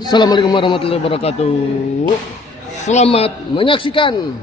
Assalamualaikum warahmatullahi wabarakatuh. Selamat menyaksikan.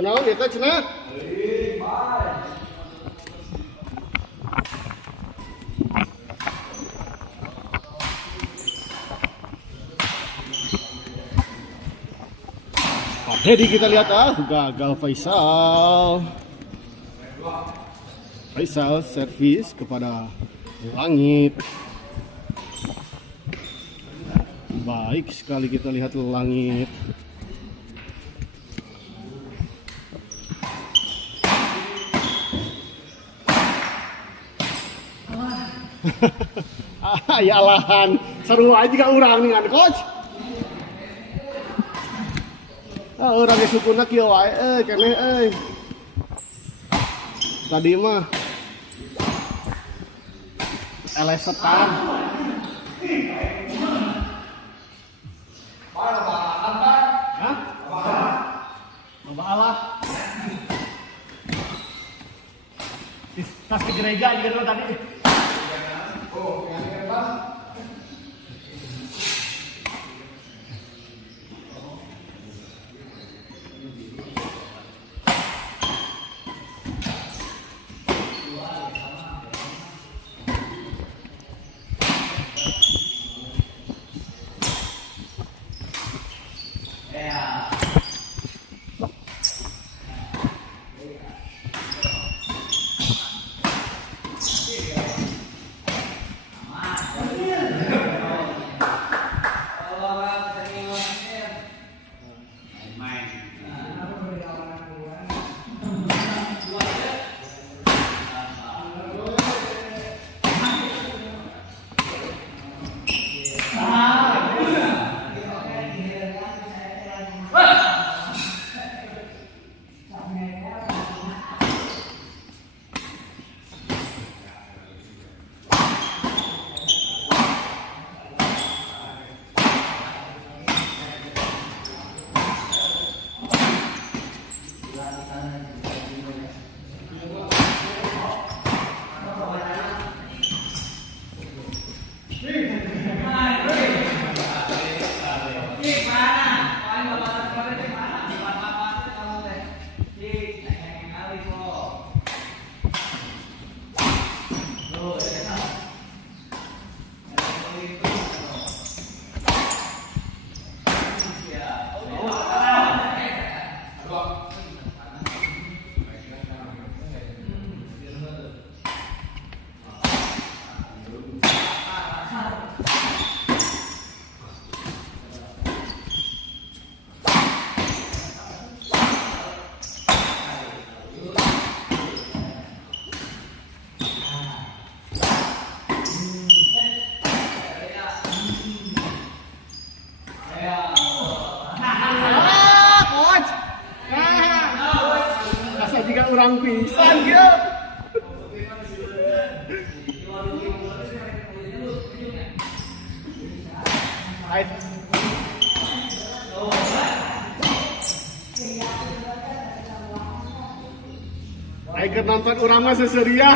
Kunaon eta cenah? Jadi kita lihat gagal Faisal. Faisal servis kepada Langit. Baik sekali kita lihat Langit. Ya lahan seru aja juga orang nih kan coach. Orang disukuna kieu wae keneh tadi mah elesetan. Hah? Loba Allah. Tas ke gereja juga tadi. Oh, yang hebat. Orang pisan ya. Ayo nonton urang mah seseria.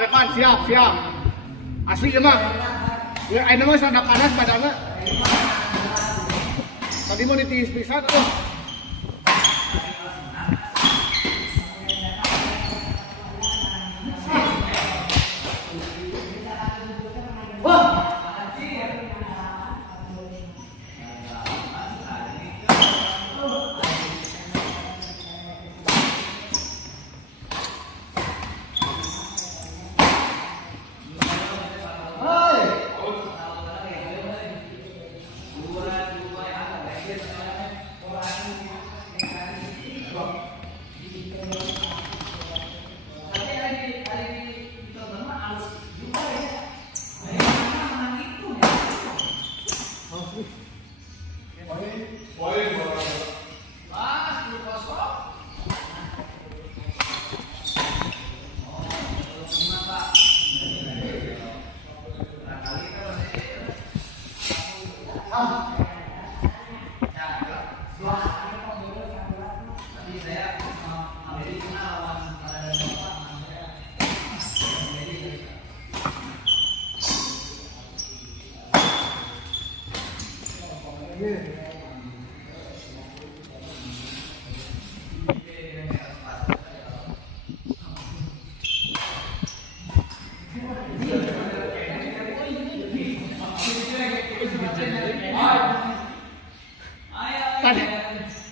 Repan, siap. Asli ya mah. Ya, ini mah sadap panas badannya. Tadi mau ditiis pisan,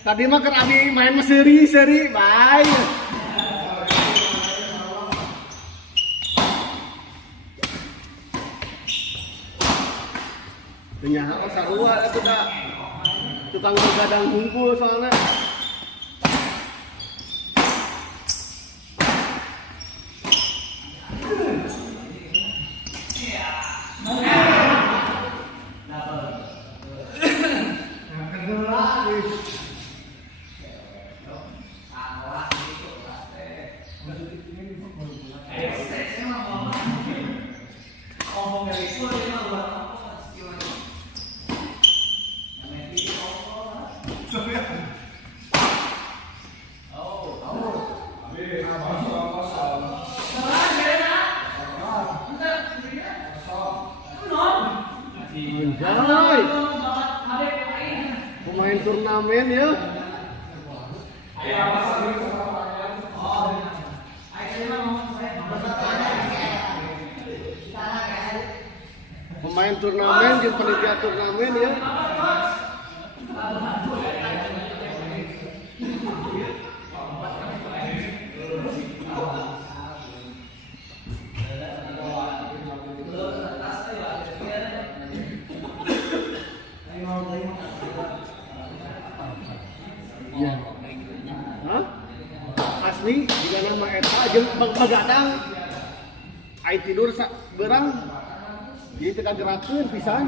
Tadi mah kan abi main seri, bye. Penyaha sarua itu dah tukang begadang hunkul soalnya. Anjay, pemain turnamen ya. Pemain turnamen jeung panitia turnamen ya. Ya. Hah? Asli jika nama eta jeung begadang ai tidur berang jadi tekan gerakeun pisan.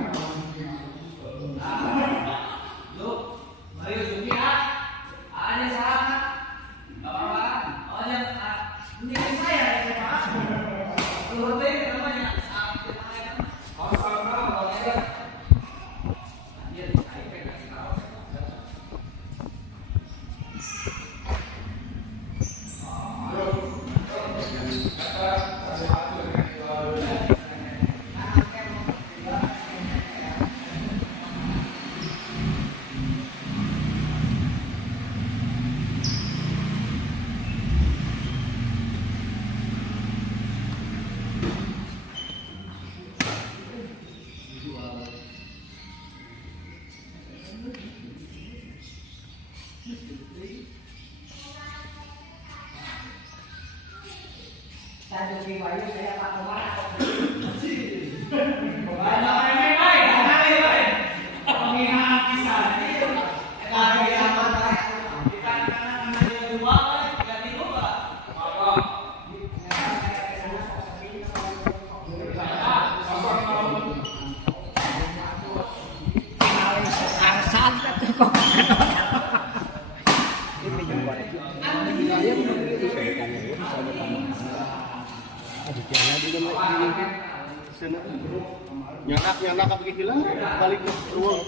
Nyanak apa gila balik ke ruang.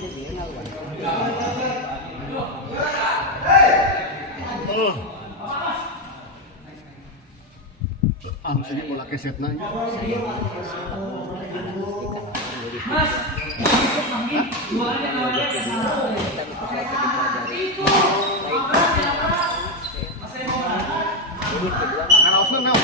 Sini bola kesetna nya. Karaosna naon?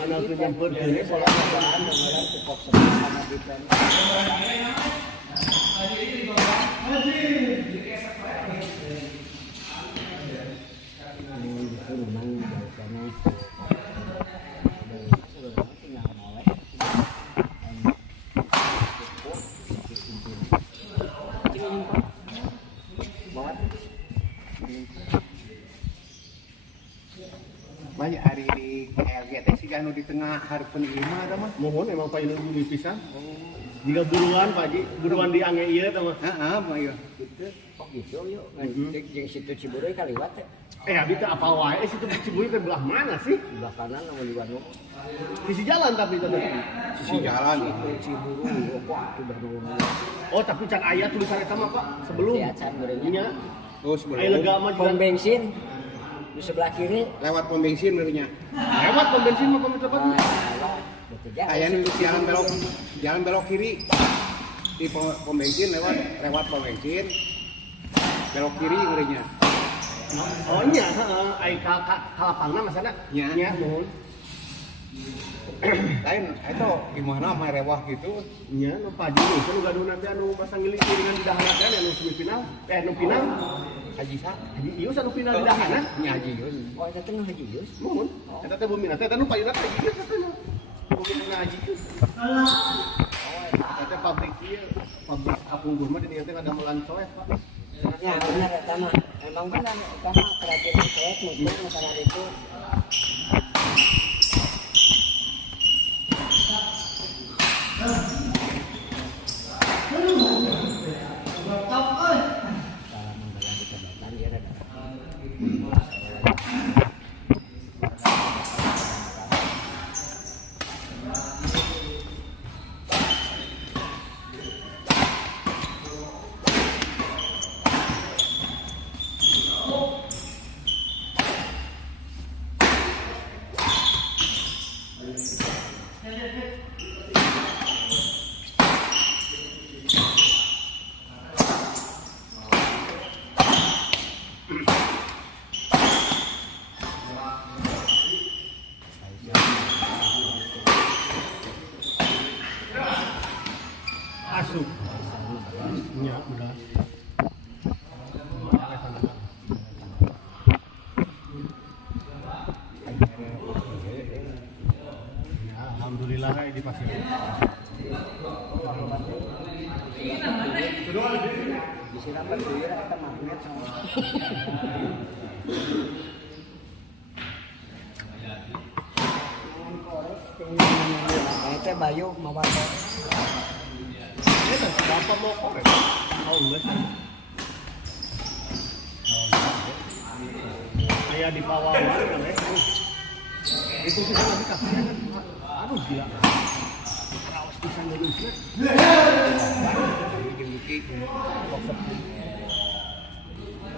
Kalau penyempur ini pola perjalanan dengan cukup sama defense. Banyak hari di LGT sih kan di tengah hari penilaian ada mah. Mohon emang paling lebih pisan. Jika buruan Pak Haji, buruan di Ange ieu tah mah. Heeh, mah ieu. Gitu, kok gitu yuk, jeung situ Ciburuy kaliwat ya. Abi teh apa wae situ Ciburuy teh belah mana sih? Sebelah kanan namun di Bandung. Sisi jalan tapi teh. Sisi jalan. Itu Ciburuy, kok itu Bandung. Oh, tapi can aya tulisan eta mah Pak sebelum. Lihat can merenya. Nya. Oh, sebelum. Aya lega mah Pom bensin di sebelah kiri. Lewat pom bensin benernya. Lewat pom bensin mah pom tepat. Kayaknya itu jalan belok kiri. Di pom bensin lewat pom bensin. Belok kiri benernya. Oh nya, heeh, ai kalapangna masana. Nya. Nya nuhun. Lain itu gimana mah rewah gitu. Nya nu Paji kan nu gaduh nanti anu pasang giling dengan di dahana teh anu semifinal. Nu final. Haji Sa. Haji Ius anu final di dahana. Nya Haji Yus. Oh, itu teh Haji Yus. Nuhun. Eta teh bumi teh nu payuna teh Haji Ius katanya. Bumi Haji Ius. Eta teh pabrik ieu, pabrik apung mah di dieu teh ada melancoe, Pak. Ya benar eta mah. Emang benar eta mah kerajinan coet mungkin masalah itu. Asup. Nya udah. Ya, alhamdulillah di pasir. Disiram berdiri eta magnet sama. Eta Bayu mawa Eta bapak mau korek. Oh, enggak sih. Aya di Pawawan kan ya. Itu kita lagi kasih. Aduh gila. Raos pisan geusna. Bikin-bikin.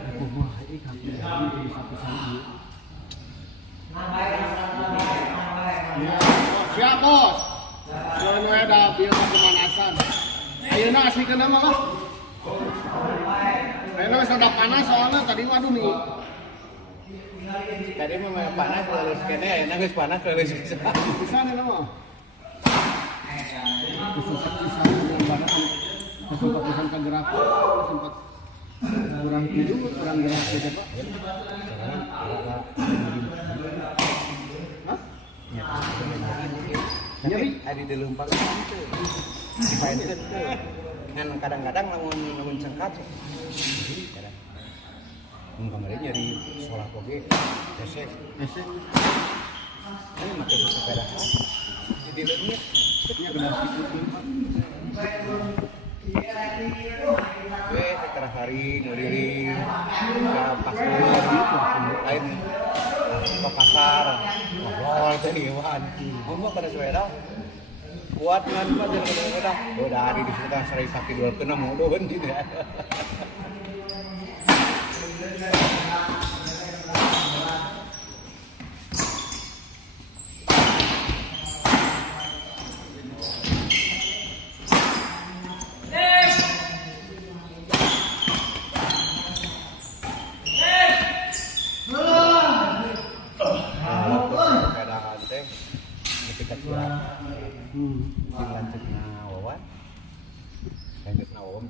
Aku mah iki kaki di sapisan ieu. Ya, siap bos. Nuhun we da bieu pemanasan. Ayeuna asikeun mah lah. Ayeuna sudah panas soalnya tadi waduh nih. Tadi mah panas lulus kene, enak geus panas lulus bisa. Pisan eta mah. Kesukat pisan yang badan. Kesukat pisan ka gerak. Sempat kurang tidur, kurang gerak gitu, Pak. Hah? Nyeri ada di leumpang itu. Dipaenkeun teh. Kan kadang-kadang lamun cengkat. Kadang. Kemarin nyari sholat oge, esek. Ini make sepeda. Jadi leungit. Nya gedak putih, Pak. Setelah hari ngeliling ke pasar lain ke pasar ngobrol tadi Wan ngomong pada sepeda kuat kan Pak jalan ke sepeda udah hari di situ kan sering sakit dua kena mau doan tidak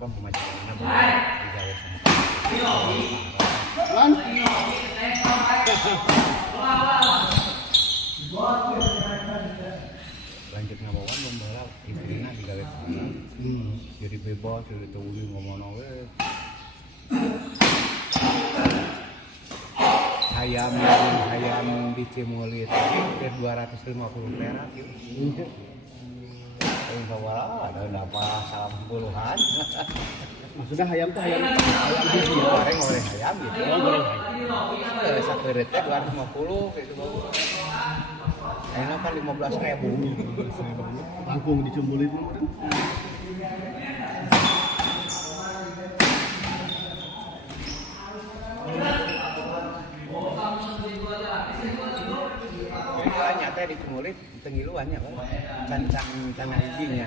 kan pemajangannya digawe Lan. lanjut ngawawan membawa istrinya digawe jadi bebas jadi tahu ngomong we ayam di Cimulit ke 250 perak yuk bawa ada apa salam puluhan. Maksudnya ayam tuh ayam Goreng ayam gitu. Oh, goreng ayam. Sakeretnya 250 gitu bau. Enak kan 15.000. Langkung dicembulin dulu kan. Kalau nyata dicumulit tengiluannya kan. Can hijinya.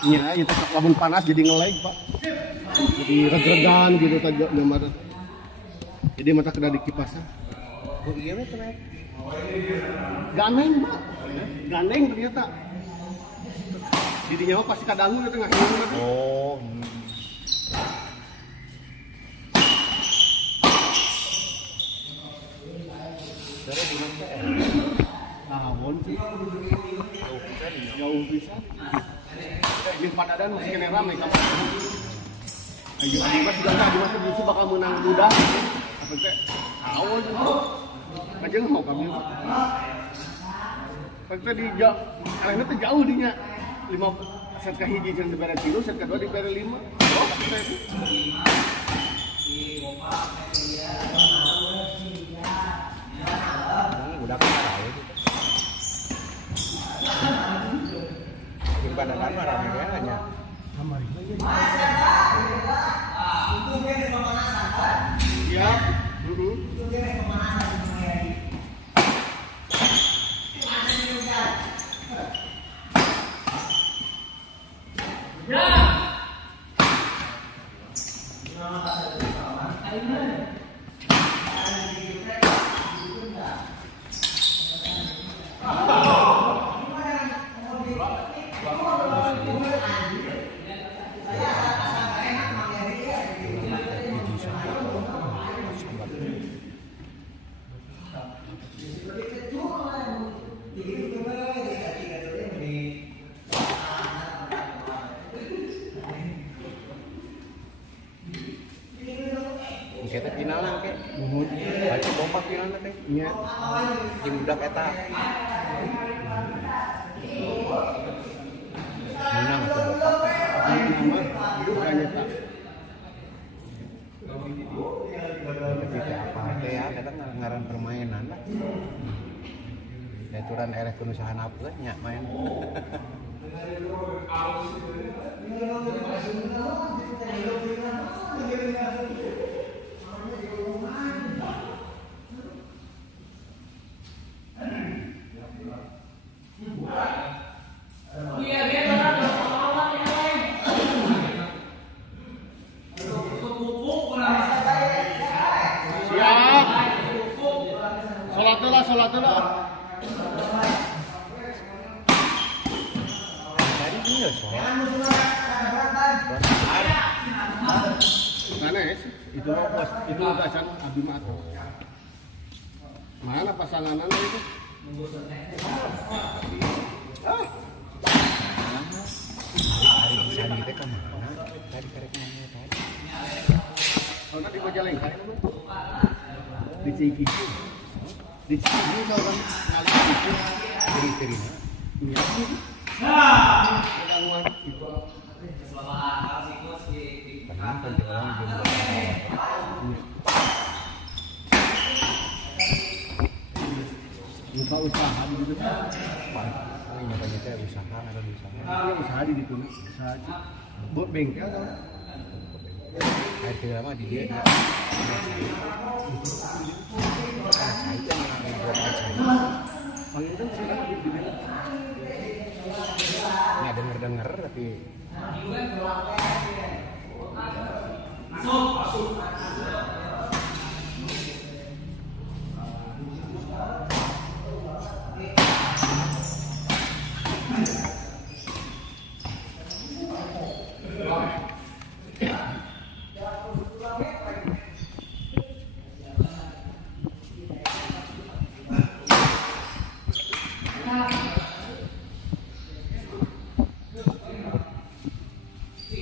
Iya, itu lamun panas jadi ngelag, Pak. Jadi reg-regan gitu tadi gambar. Jadi mata kena dikipasnya. Oh iya mah teman. Ganeng, Pak. Ganeng ternyata. Didinya mah pasti kadangu itu nggak hilang. Oh. Terus di mana? Tawon sih. Jauh bisa. Di Padadan masih kena ramai kan. Ayo Adimas juga enggak, Adimas justru bakal menang mudah. Apa teh? Tawon itu. Kajeng mau kami. Pasti di jauh. Karena teh jauh dinya. 5 set ka hiji jeung dibere 3, set kedua dibere 5. Oh, itu. Udah kan tahu gitu. Di Padanan mah ramai hanya. Ya. Kita finalan ke. Baca bomba finalan teh. Iya. Tim budak eta. Menang atau bopak. Makanya tak. Tapi apa teh ya kadang ngaran permainan lah. Aturan eleh kunusahan apa nya main. Siap. Sholat dulu. Tadi dia soal. Mana ya? Itu mah bos, itu bacaan Abi Mato. Mana pasangannya itu? Hari bisa kita ke mana? Tadi karek mana tadi? Karena di Majalengka itu di Cikiki. Di Cikiki itu orang ngalih itu. Istri-istrinya. Iya. Gangguan itu. Pernah penting orang jumlah. Buka usaha gitu. Ini nyatanya teh usaha ada usaha. Iya usaha di situ, usaha sih. Buat bengkel kan. Air lama di dia. Saya itu yang buat aja. Paling itu sih kan di bengkel. Nggak denger tapi.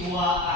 Wah.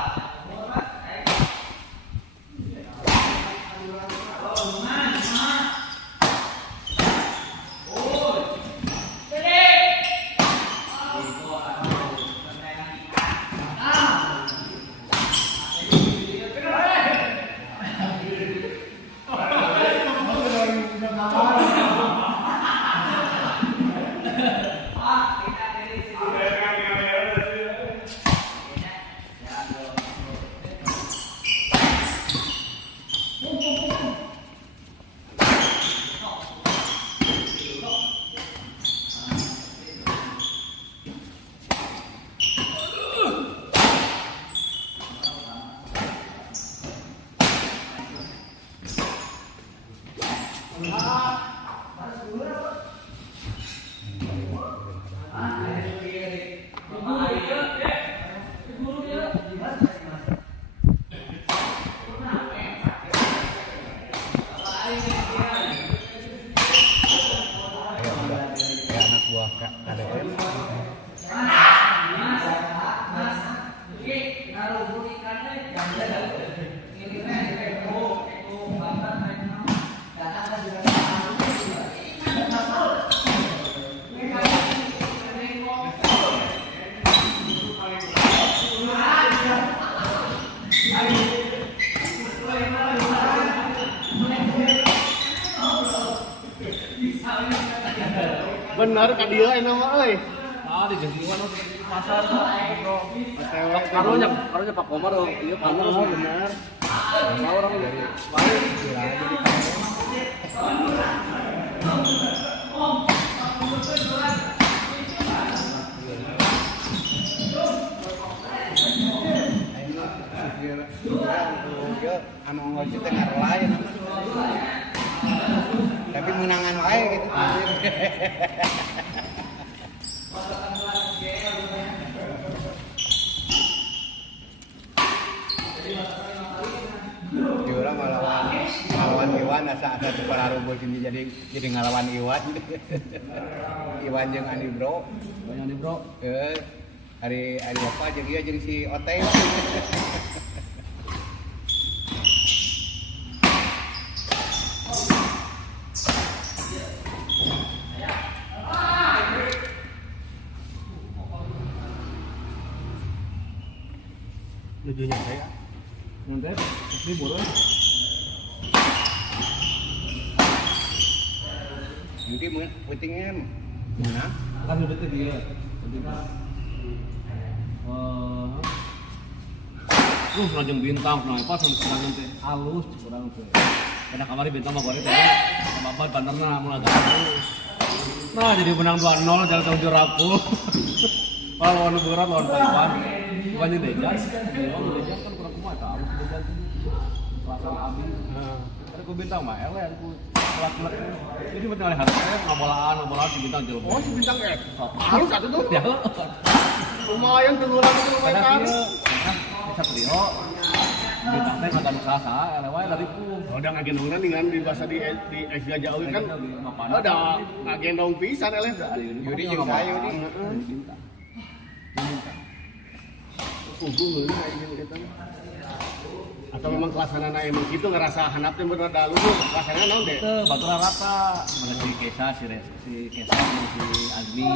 Kayak anak buah KDM. Bener ka dia enak mah euy. Ah, di gengkiwan di pasar. Karunya Karunya Pak Komar dong. Iya, Pak bener Komar. bener. Mau orang dari Anu ngojek teh ngarelain. Tapi menangan wae gitu. Di orang ngalawan Iwan asa ada tuh para rumput ini jadi ngalawan Iwan. Iwan jeung Andi Bro. banyak nih, Bro. Hari apa jeung ieu jeung si Oteng. Lucunya saya. Nanti ini boros. Jadi putingnya mana? Kan udah tuh dia. Selanjang bintang, kenapa sampai sekarang teh halus kurang tuh. Karena kamari bintang mah goreng teh. Babat bandarna mun agak. Nah, jadi menang 2-0 jalan tahun juraku. Kalau lawan berat lawan Taiwan. Bukannya Dejan. Lawan Dejan kan kurang kumaha tah. Halus Dejan. Kelasan abis. Ada ku bintang mah eleh aku kelas-kelas. Jadi betul oleh harusnya ngabolaan si bintang jelema. Oh si bintang F. Halus atuh tuh. Ya. Lumayan keluaran itu Karena lumayan. dia bisa trio. Bintang teh agak nukasa, elewai dari pun. Oh, udah ngagendongna dengan di bahasa di F Gajah Awi kan. Ada ngagendong pisan eleh. Yudi jeung saya Yudi. Gue gitu. Atau memang kelasanana emang gitu ngerasa handap teh bener dalu kelasanana naon deh. Itu batura rata, mana si Kesa, si Kesa, si Agni,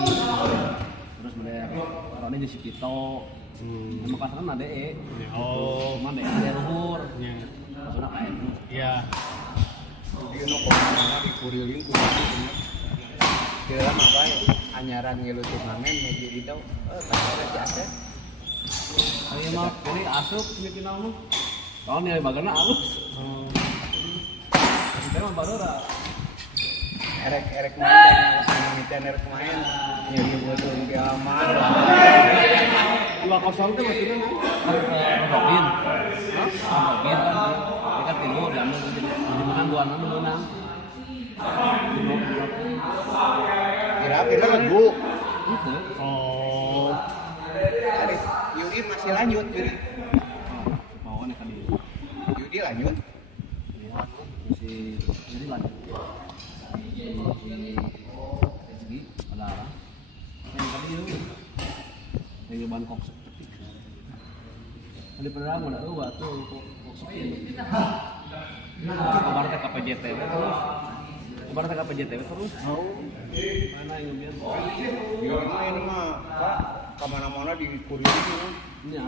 terus mana Roni di si Pito. Emang kelasanana DE. Oh, Cuman DE ada luhur. ya. Maksudnya kayak itu. Iya. Di ono komandanna dikurilin ku bener. Kira mah bae anyaran ngelutuk mangen meji itu tanggal aja. Ayo mah, ini asup semifinal mah. Kalau nih bagana halus. Kita mah baru dah. Erek main dan erek main nyeri bodoh di aman. 2-0 tuh maksudnya kan. Robin. Robin. Dia kan timur, diambil jadi menang 2-6 menang. Kira Kita lagu. Itu. Oh. Yudi masih lanjut Yudi. Mau nih tadi. Yudi lanjut. Ya, masih jadi lanjut. Rezeki ada arah. Yang tadi itu yang Bangkok. Ada perang ada tuh kok sepi. Kemarin teh KPJT terus. Kemarin teh KPJT terus. Mana yang biar? Ya main mah Pak, kemana-mana di kurir itu. Nya.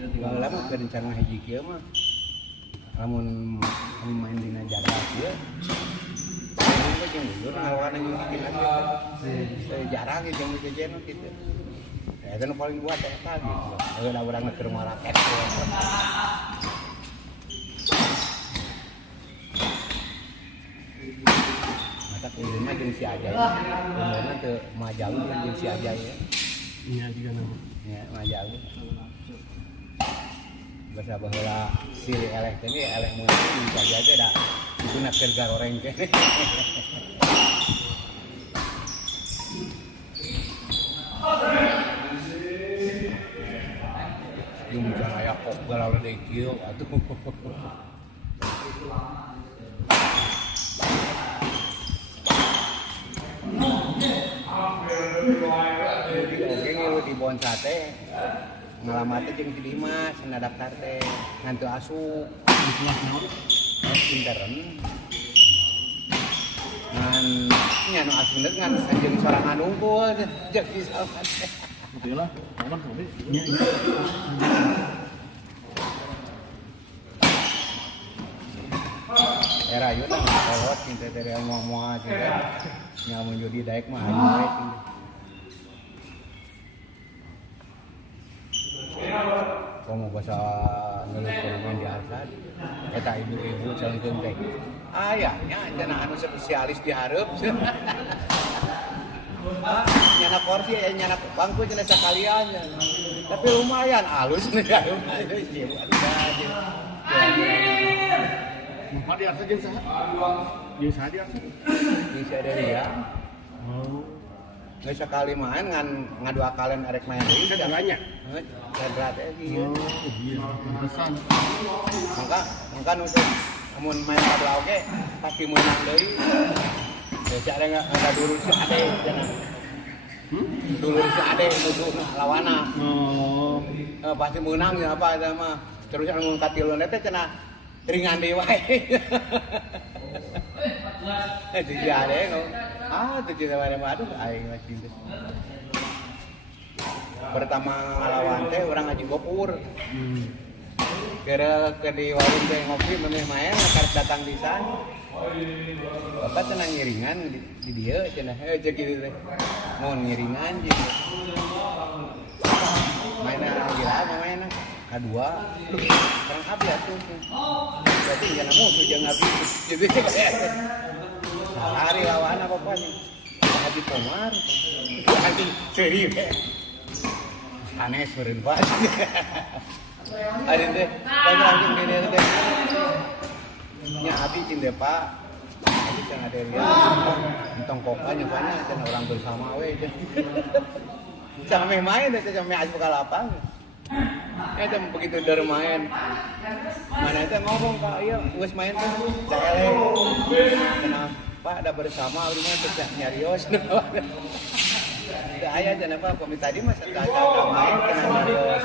Tinggal lama ke rencana hiji kieu mah. Lamun main di Jaga kieu. Ini jeung mundur ngawan yang bikin aja. Jarang jeung dijejen kitu. Ya kan paling buat eta gitu. Ada orang ke rumah rakyat. Mata kuliah jeung si Ajay. Umurna teu majau jeung si Ajay ya. Iya juga nama. Ya, majau. Bahasa baheula si eleh teh ge eleh mun dijaga teh da digunakeun garoreng teh. Yung jangan aya kok galau deui kieu atuh. Oke ngilu di Bonsa teh ngalamat teh jeung si Dimas cenah daftar teh ngan teu asup Di kelas naon? intern ngan nya nu asup ngan jeung sorangan unggul jeung di salman teh. Betul lah. Kapan sampai? Iya, iya. Era yun lang kolot cinta dari mua juga nyamun judi daek mah ayo daek kamu bahasa ngeluh di Arsad eta ibu-ibu calon teh ayahnya cenah anu spesialis dihareup nyana kursi nyana bangku cenah sakalian tapi lumayan halus nih Muka di atas jeung saha? Jeung saha di atas? Jeung si Adelia. Oh. Geus sakali main ngan dua kalian arek main deui. Sadaranya? Heuh, sadar teh ieu. Oh, iya. Pantesan. Mangka nu teh amun main tabla oge pasti menang deui. Geus ada enggak dulu si Ade cenah. Dulu si Ade musuh lawana. Oh. Pasti menang ya apa eta mah. Terus anu katiluna teh cenah ringan deui wae. Itu dia deh, itu cerita mana aduh, aing masih itu. Pertama lawan teh orang ngaji gopur. Kira ke di warung teh ngopi meneh main karek datang di sana. Bapak tenang ngiringan di dia cenah cek gitu teh. Mau ngiringan gitu. Mainan gila mainan kedua orang abdi atuh. Berarti jangan musuh jangan abdi. Jadi sehari lawan apa apanya. Haji Komar. Haji serius. Aneh seureun pas. Ada teh pas langsung gini teh. Nya abdi cing deh Pak. Abdi cenah ada dia. Entong kokanya banyak cenah orang bersama we. Sampai main teh sampai asup ka lapang. Eta begitu dari main. Mana itu ngomong Pak, iya geus main teh. Daele. Kenapa ada bersama urang teh nyarios. Teu aya cenah Pak, pami tadi mah satata main kena nyarios.